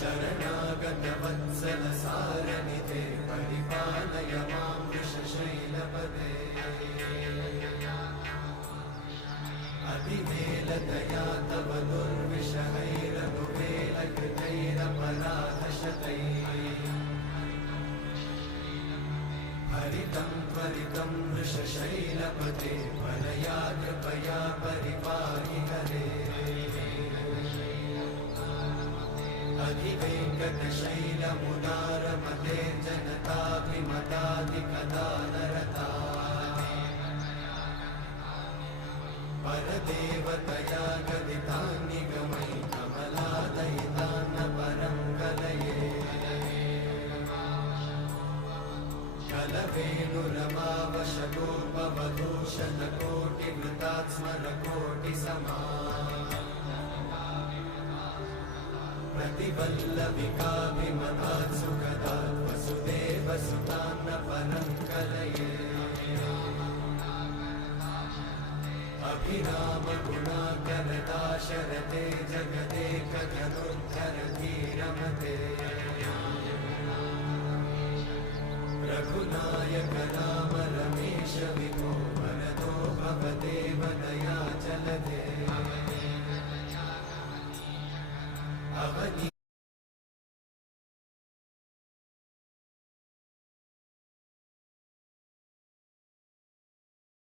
शरणागतवत्सल सारनिधे परिपालय मां वृषशैलपदे अतिवेलदया तव दुर्विषहैरनुवेलकृतैरपराधशतैः हरितं त्वरितं वृषशैलपते परया कृपया परिपाहि हरे अधिवेङ्कटशैलमुदारमते जनताभिमताधिकदानरता परदेवतया गदितान्निगमैः कमलादयितान्न परं कलये कलवेणुरमावशतोपवधूशतकोटिवृतात् स्मरकोटिसमा प्रतिवल्लविकाभिमतात् सुखदात् वसुदेवसुतान्न परं कलये अभिरामगुणाकरदाशरथे जगदेकधनुर्धरधीरमते रघुनायक राम रमेश विभो वरदो भवदेव दयाचलधे